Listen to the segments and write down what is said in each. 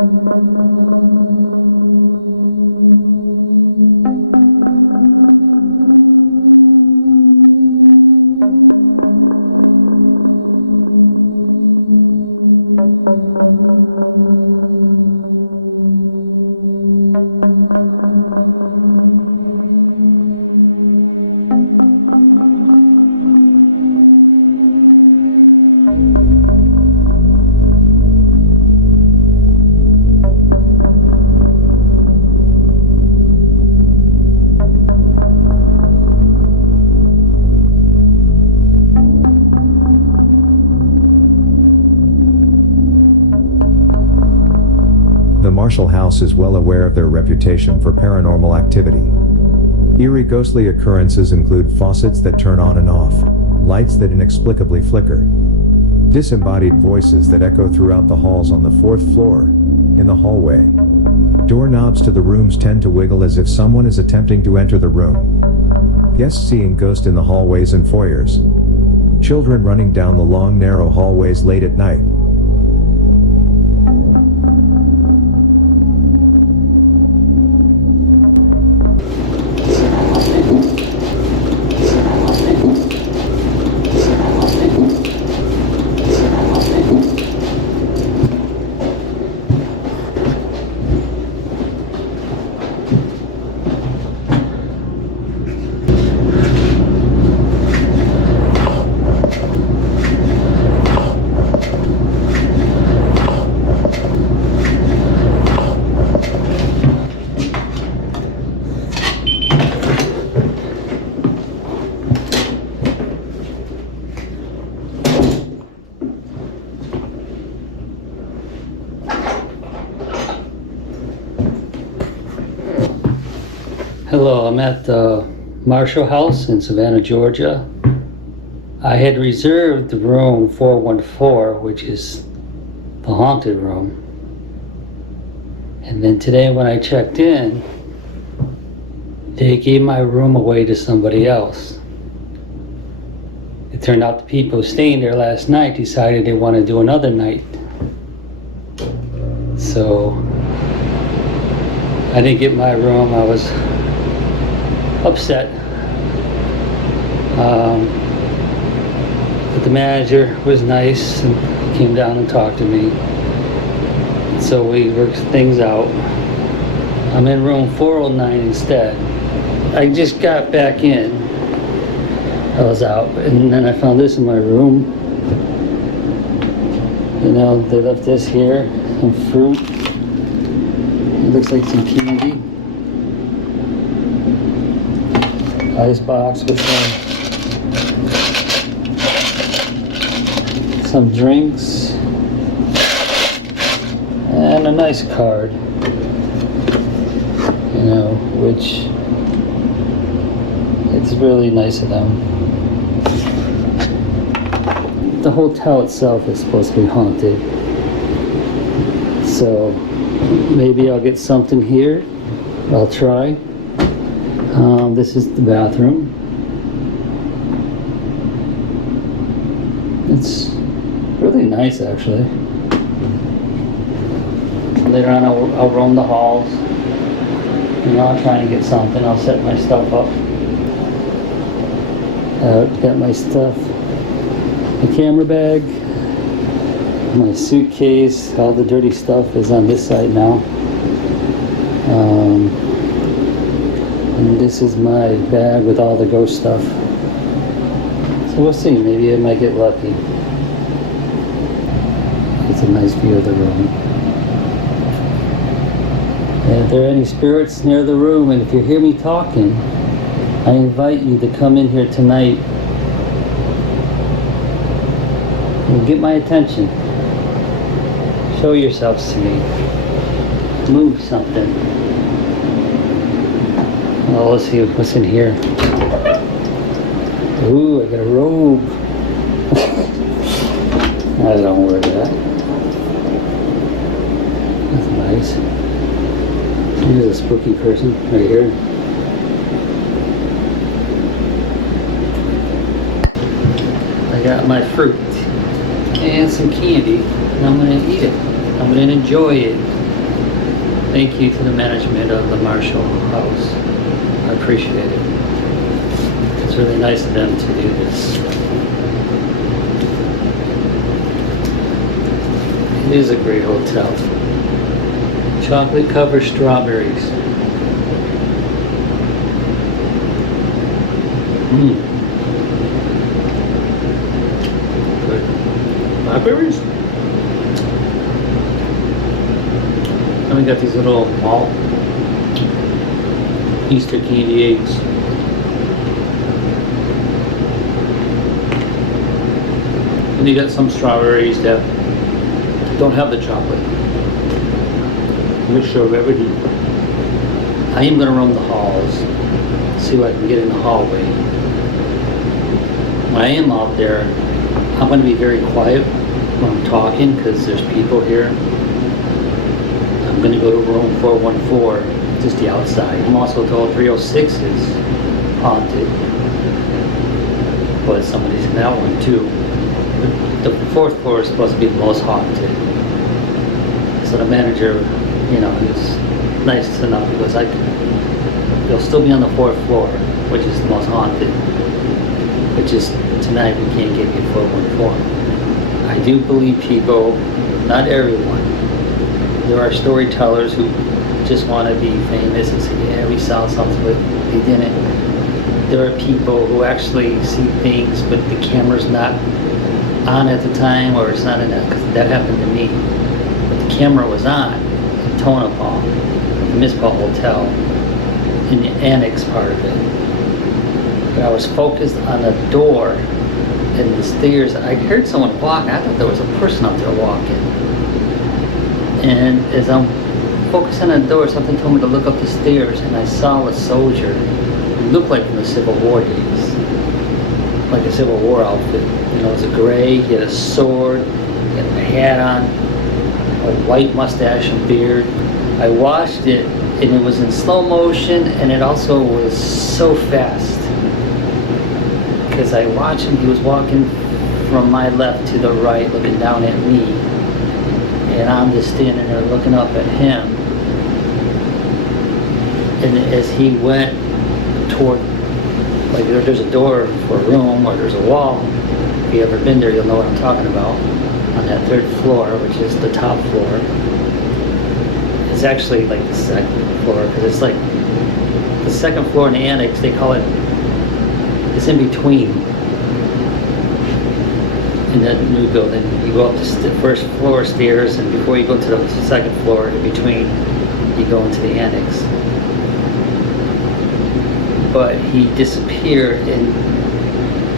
The Marshall house is well aware of their reputation for paranormal activity. Eerie ghostly occurrences include faucets that turn on and off, lights that inexplicably flicker, disembodied voices that echo throughout the halls on the 4th floor. In the hallway, doorknobs to the rooms tend to wiggle as if someone is attempting to enter the room. Guests seeing ghosts in the hallways and foyers. Children running down the long narrow hallways late at night. Hello, I'm at the Marshall House in Savannah, Georgia. I had reserved the room 414, which is the haunted room. And then today when I checked in, they gave my room away to somebody else. It turned out the people staying there last night decided they want to do another night. So I didn't get my room. I was upset, but the manager was nice and came down and talked to me, so we worked things out. I'm in room 409 instead. I just got back in. I was out, and then I found this in my room. You know, they left this here, some fruit. It looks like some candy. Ice box with some drinks and a nice card, you know, which it's really nice of them. The hotel itself is supposed to be haunted, so maybe I'll get something here. I'll try. This is the bathroom. It's really nice, actually. Later on, I'll roam the halls. You know, I'll try and get something. I'll set my stuff up. Got my stuff. The camera bag. My suitcase. All the dirty stuff is on this side now. And this is my bag with all the ghost stuff. So we'll see, maybe I might get lucky. It's a nice view of the room. And if there are any spirits near the room, and if you hear me talking, I invite you to come in here tonight and get my attention. Show yourselves to me. Move something. Oh, let's see what's in here. Ooh, I got a robe. I don't wear that. That's nice. Here's a spooky person right here. I got my fruit and some candy, and I'm gonna eat it. I'm gonna enjoy it. Thank you to the management of the Marshall House. I appreciate it. It's really nice of them to do this. It is a great hotel. Chocolate covered strawberries. Good. Blackberries? And we got these little malt Easter candy eggs. And you got some strawberries that don't have the chocolate. Mixture of everything. I am gonna roam the halls, see what I can get in the hallway. When I am out there, I'm gonna be very quiet when I'm talking because there's people here. I'm gonna go to room 414, just the outside. I'm also told 306 is haunted, but somebody's in that one too. The fourth floor is supposed to be the most haunted. So the manager, you know, is nice enough because you'll still be on the fourth floor, which is the most haunted. But just tonight we can't give you 414. I do believe people, not everyone. There are storytellers who just want to be famous and say, yeah, we saw something, but they didn't. There are people who actually see things, but the camera's not on at the time, or it's not in that, because that happened to me. But the camera was on in Tonopah, the Mizpah Hotel, in the annex part of it. But I was focused on the door and the stairs. I heard someone walking. I thought there was a person up there walking. And as I'm focusing on the door, something told me to look up the stairs, and I saw a soldier who looked like from the Civil War days, like a Civil War outfit. You know, it was a gray, he had a sword, he had a hat on, a white mustache and beard. I watched it, and it was in slow motion, and it also was so fast. Because I watched him, he was walking from my left to the right, looking down at me. And I'm just standing there looking up at him. And as he went toward, like there's a door for a room, or there's a wall. If you've ever been there, you'll know what I'm talking about. On that third floor, which is the top floor. It's actually like the second floor, because it's like the second floor in the annex, they call it, it's in between. In that new building, you go up the first floor stairs, and before you go to the second floor, in between, you go into the annex. But he disappeared, and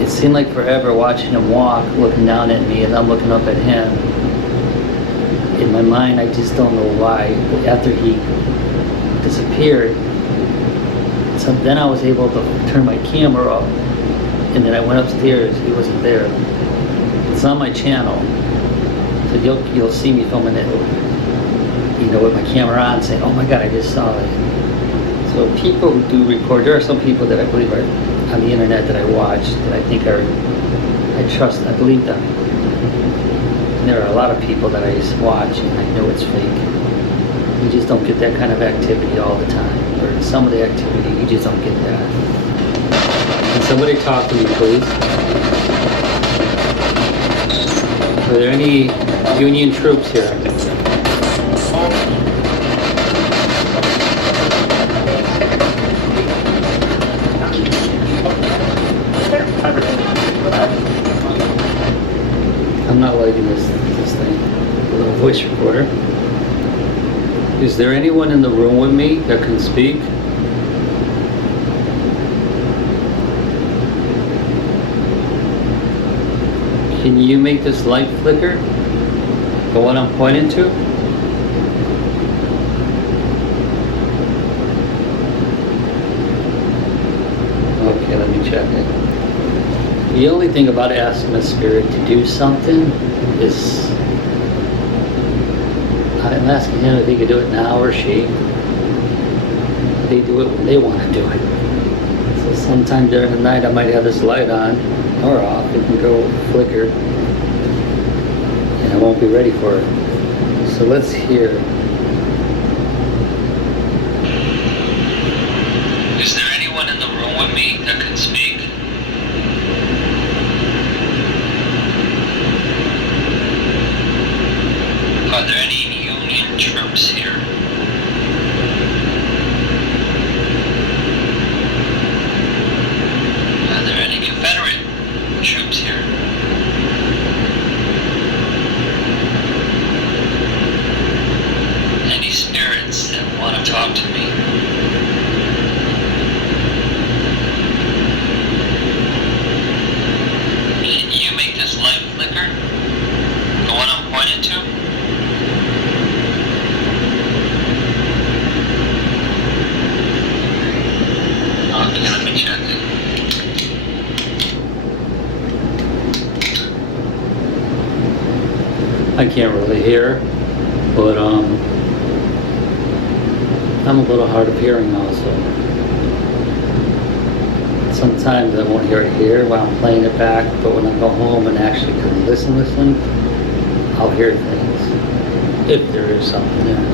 it seemed like forever watching him walk, looking down at me, and I'm looking up at him. In my mind, I just don't know why, but after he disappeared, so then I was able to turn my camera up, and then I went upstairs, he wasn't there. It's on my channel, so you'll see me filming it, you know, with my camera on, saying, "Oh my God, I just saw it." So people who do record, there are some people that I believe are on the internet that I watch that I think I trust, I believe them. And there are a lot of people that I just watch and I know it's fake. You just don't get that kind of activity all the time, or some of the activity, you just don't get that. Can somebody talk to me, please? Are there any Union troops here? I'm not liking this thing. A little voice recorder. Is there anyone in the room with me that can speak? Can you make this light flicker? The one I'm pointing to? Okay, let me check it. The only thing about asking a spirit to do something is I'm asking him if he could do it now, or she. They do it when they want to do it. So sometime during the night I might have this light on or off. It can go flicker and I won't be ready for it. So let's hear anyone with me that can speak? Are there any Union troops here? Are there any Confederate troops here? Any spirits that want to talk to me? Can you make this light flicker? The one I'm pointing to? Okay, let me check it. I can't really hear, but I'm a little hard of hearing also. Sometimes I won't hear it here while I'm playing it back, but when I go home and actually can listen, I'll hear things, if there is something there.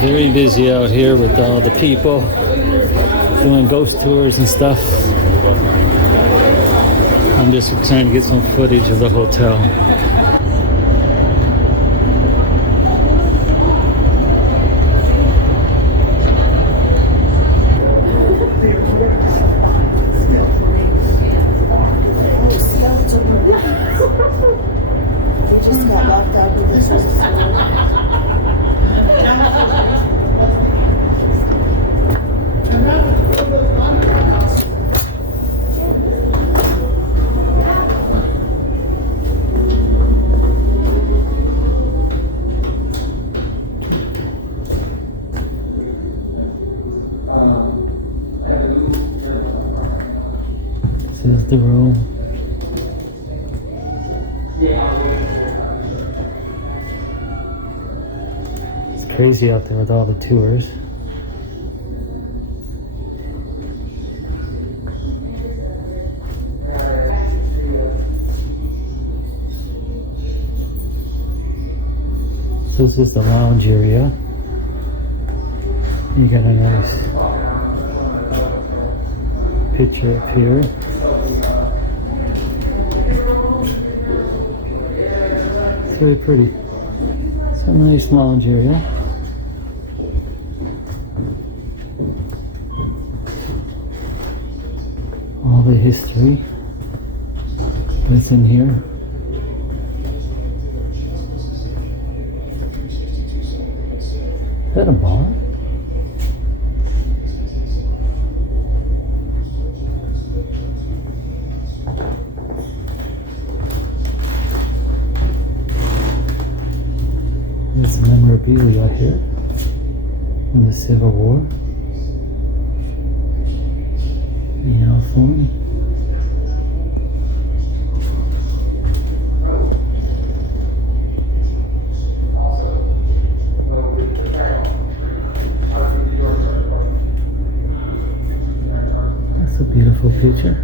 Very busy out here with all the people doing ghost tours and stuff. I'm just trying to get some footage of the hotel. This is the room. It's crazy out there with all the tours. So this is the lounge area. You got a nice picture up here. It's very pretty. It's a nice lounge area. All the history that's in here. Is that a bar? There's memorabilia here from the Civil War. Uniform. That's a beautiful picture.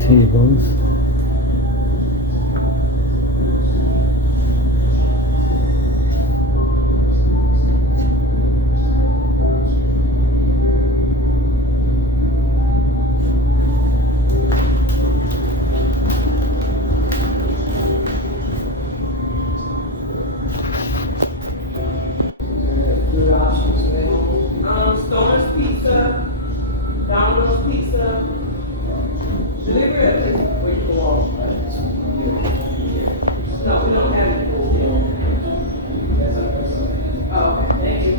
Tables. Stoner's Pizza, Domino's Pizza, deliver it. Wait for all. No, we don't have it. Oh, okay, thank you.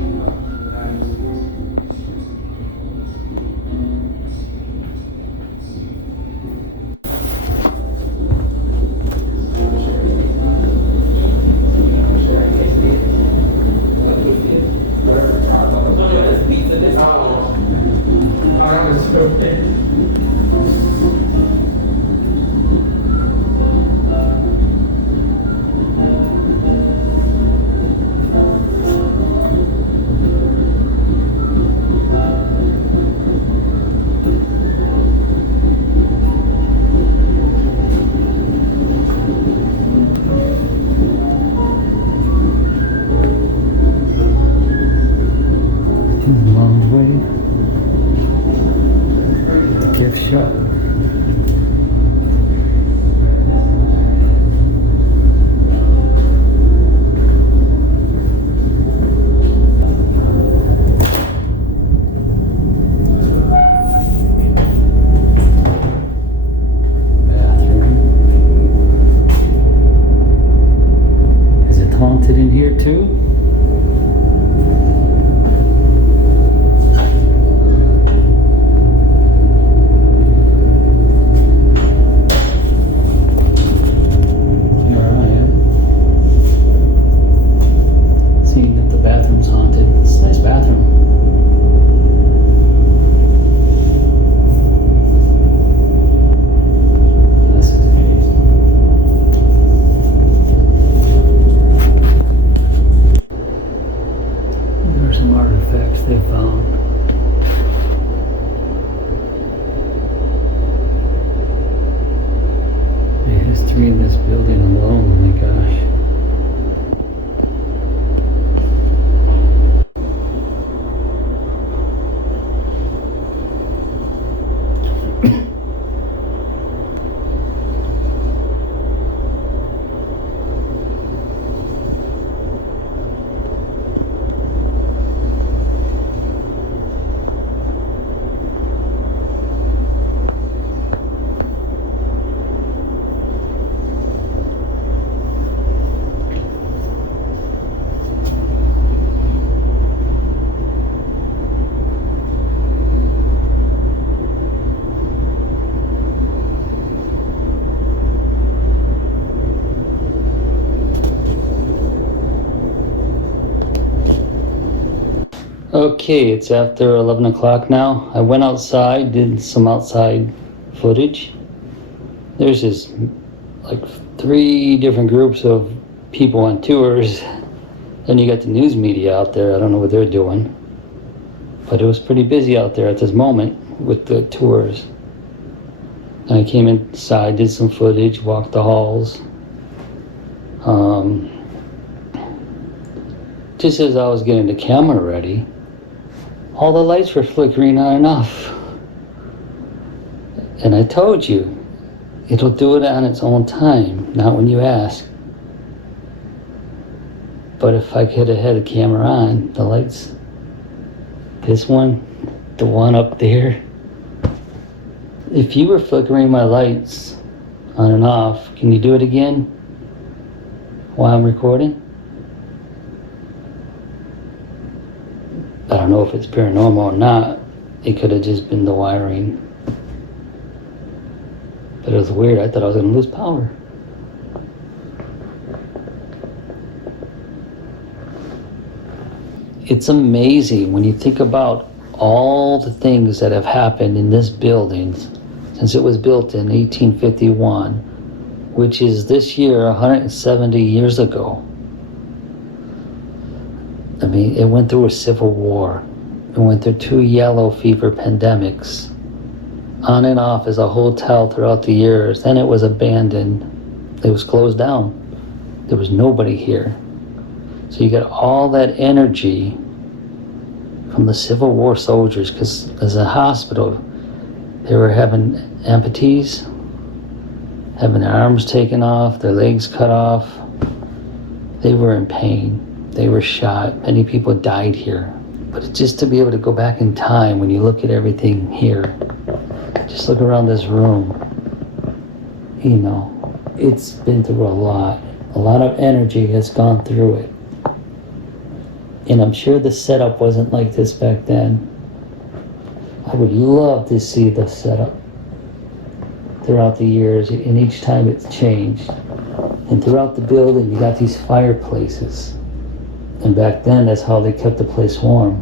Gift shop. Bathroom. Is it haunted in here too? They found. The history in this building alone, oh my gosh. Okay, it's after 11 o'clock now. I went outside, did some outside footage. There's just like 3 different groups of people on tours. Then you got the news media out there. I don't know what they're doing. But it was pretty busy out there at this moment. with the tours. And I came inside, did some footage, walked the halls. Just as I was getting the camera ready, all the lights were flickering on and off. And I told you, it'll do it on its own time, not when you ask. But if I could have had the camera on, the lights, this one, the one up there, if you were flickering my lights on and off, can you do it again while I'm recording? I don't know if it's paranormal or not. It could have just been the wiring. But it was weird. I thought I was going to lose power. It's amazing when you think about all the things that have happened in this building since it was built in 1851, which is this year 170 years ago. I mean, it went through a civil war. It went through 2 yellow fever pandemics, on and off as a hotel throughout the years. Then it was abandoned. It was closed down. There was nobody here. So you got all that energy from the Civil War soldiers, because as a hospital, they were having amputees, having their arms taken off, their legs cut off. They were in pain. They were shot. Many people died here. But just to be able to go back in time when you look at everything here, just look around this room, you know, it's been through a lot. A lot of energy has gone through it. And I'm sure the setup wasn't like this back then. I would love to see the setup throughout the years, and each time it's changed. And throughout the building, you got these fireplaces. And back then, that's how they kept the place warm.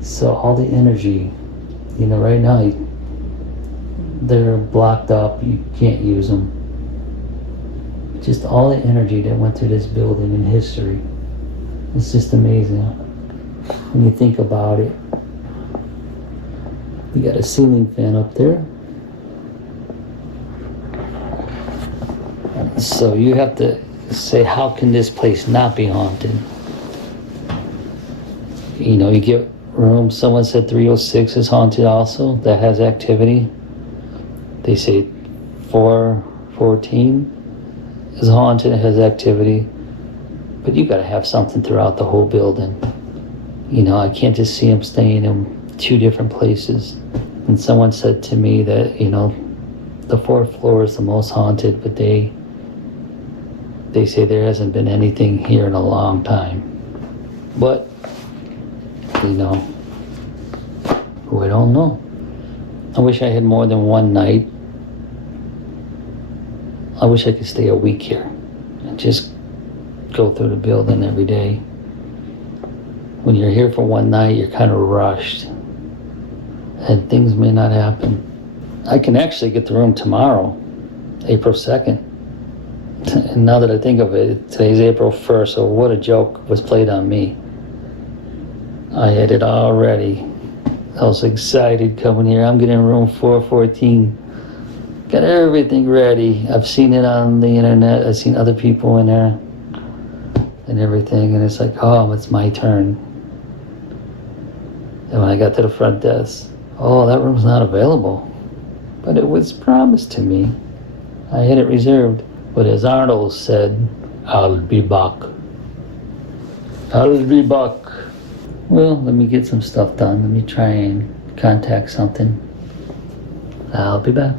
So all the energy, you know, right now, they're blocked up. You can't use them. Just all the energy that went through this building in history. It's just amazing when you think about it. You got a ceiling fan up there. So you have to say, how can this place not be haunted? You know, you get room, someone said 306 is haunted also, that has activity. They say 414 is haunted, it has activity. But you gotta have something throughout the whole building. You know, I can't just see them staying in 2 different places. And someone said to me that, you know, the 4th floor is the most haunted, but they say there hasn't been anything here in a long time. But, you know, we don't know. I wish I had more than one night. I wish I could stay a week here and just go through the building every day. When you're here for one night, you're kind of rushed, and things may not happen. I can actually get the room tomorrow, April 2nd. And now that I think of it, today's April 1st, so what a joke was played on me. I had it all ready. I was excited coming here. I'm getting room 414. Got everything ready. I've seen it on the internet. I've seen other people in there and everything. And it's like, oh, it's my turn. And when I got to the front desk, oh, that room's not available. But it was promised to me. I had it reserved. But as Arnold said, I'll be back. I'll be back. Well, let me get some stuff done. Let me try and contact something. I'll be back.